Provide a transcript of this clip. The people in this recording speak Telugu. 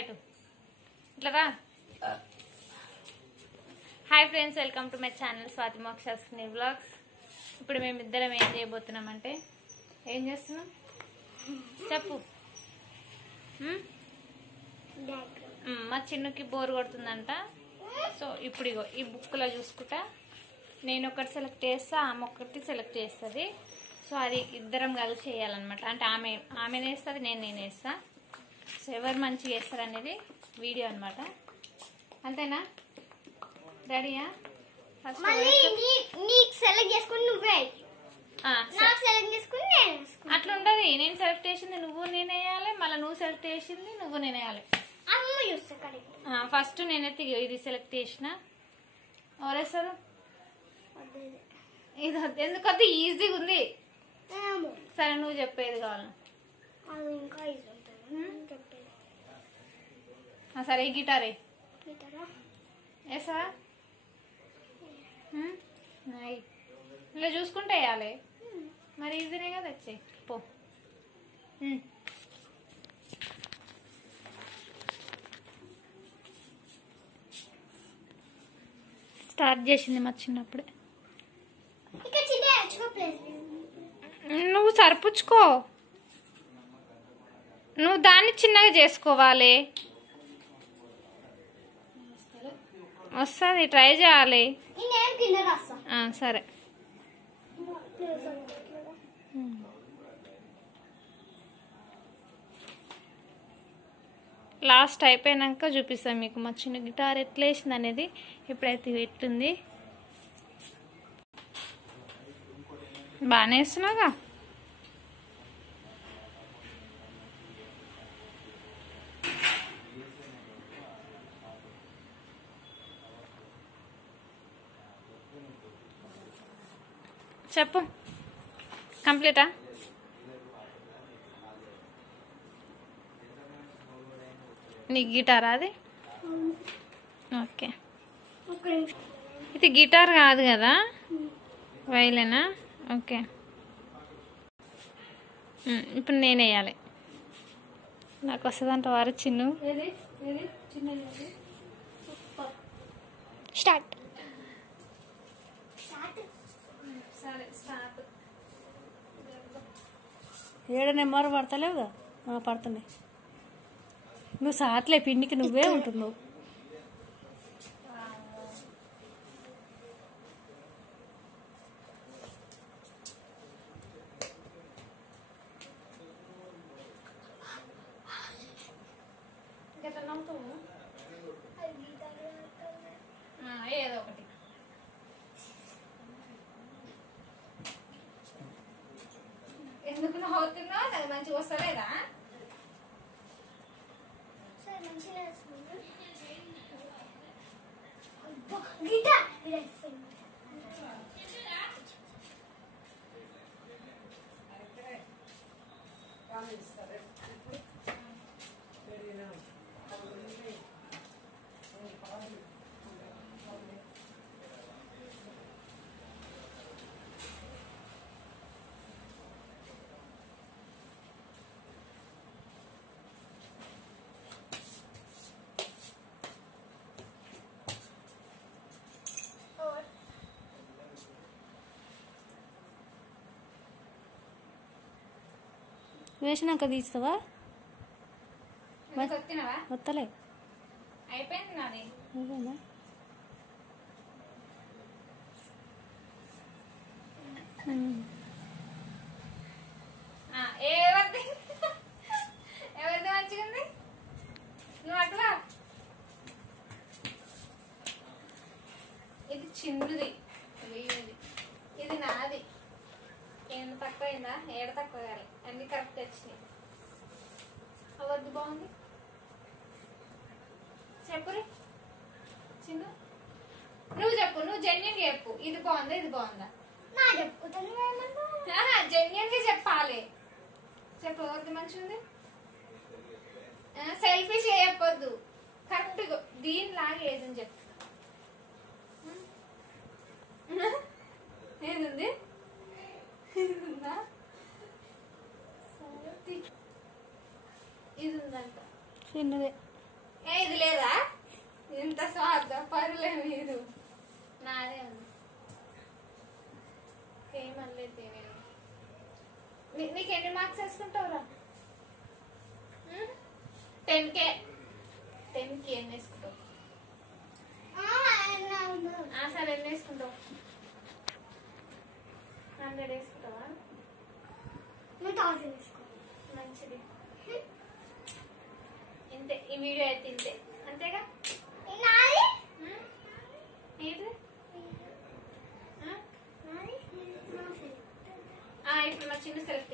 ఇటు ఇట్లా రా. Hi friends, welcome to my channel Swathi మోక్షాస్ని వ్లాగ్స్. ఇప్పుడు మేమిద్దరం ఏం చేయబోతున్నామంటే, ఏం చేస్తున్నాం చెప్పు. మా చిన్నుకి బోర్ కొడుతుందంట. సో ఇప్పుడు ఇగో ఈ బుక్లో చూసుకుంటా నేను ఒకటి సెలెక్ట్ చేస్తా, ఆమె ఒకటి సెలెక్ట్ చేస్తుంది. సో అది ఇద్దరం కలిసి చేయాలన్నమాట. అంటే ఆమె వేస్తుంది, నేను వేస్తా. సో ఎవరు మంచిగా చేస్తారు అనేది వీడియో అనమాట. అంతేనా? రెడీయా? ఫస్ట్ అట్లా ఉండదు. నేను సెలెక్ట్ చేసింది నువ్వు నేను వేయాలి, మళ్ళీ నువ్వు సెలెక్ట్ చేసింది నువ్వు నేను వేయాలి. ఫస్ట్ నేనైతే ఇది సెలెక్ట్ చేసిన. ఎవరేస్తారు? ఇది ఎందుకంటే ఈజీగా ఉంది. సరే నువ్వు చెప్పేది కావాలి. సరే ఈ గిటారే వేసా. ఇలా చూసుకుంటే వేయాలి. మరి ఈజీనే కదా, వచ్చాయి పో. స్టార్ట్ చేసింది మా చిన్నప్పుడే. నువ్వు సరిపుచ్చుకో, నువ్వు దాన్ని చిన్నగా చేసుకోవాలి. వస్తుంది, ట్రై చేయాలి. సరే లాస్ట్ అయిపోయాక చూపిస్తాను మీకు మా చిన్న గిటార్ ఎట్లా వేసింది అనేది. ఇప్పుడైతే ఎట్లుంది, బాగానే వేస్తున్నావుగా. చెప్పు, కంప్లీటా? నీకు గిటారా అది? ఓకే, ఇది గిటార్ కాదు కదా, వైలేనా? ఓకే, ఇప్పుడు నేను వేయాలి. నాకు వస్తుందంట వారు చిన్ను. స్టార్ట్. ఏడ నెంబర్ పడతలేవుగా? పడుతున్నాయి. నువ్వు సాట్లే పిండికి నువ్వే ఉంటున్నావు. ఏదో ఒకటి ఎందుకు నవ్వుతున్నావు? అది మంచిగా వస్తలేదా? వేసినాక తీస్తావా? వస్తలే, అయిపోయింది నాది. ఎవరిది మంచిగా ఉంది? నువ్వు అట్లా, ఇది చిన్నది, ఇది నాది. ఏం తక్కువైందా? ఏడ తక్కువ కాదు, అన్ని కరెక్ట్ వచ్చినాయి. అవద్దు బాగుంది. చెప్పురి చిన్ను, నువ్వు చెప్పు, నువ్వు జెన్యున్ చెప్పు. ఇది బాగుందా ఇది బాగుందా? జెన్యున్ గా చెప్పాలి. చెప్పు, ఎవరిది మంచిగా ఉంది? సెల్ఫిష్ చెప్పొద్దు, కరెక్ట్ దీనిలాగా ఏదని చెప్పు. ఏదుంది? ఇది ఉందా? ఇది ఉందంట. చిన్నదే. ఇది లేదా ఇంత స్వార్థ పరులే మీరు నాదే ఉంది ఏమనలేదు నీకు ఎన్ని మార్క్స్ వేసుకుంటావురా 10K ఎన్ని వేసుకుంటావు సరే ఎన్ని వేసుకుంటావు 100 వేసుకుంటావా మంచిది ఇంతే ఈ వీడియో అయితే ఇంతే అంతేగా ఏంటి ఇప్పుడు మా చిన్న సెలెక్ట్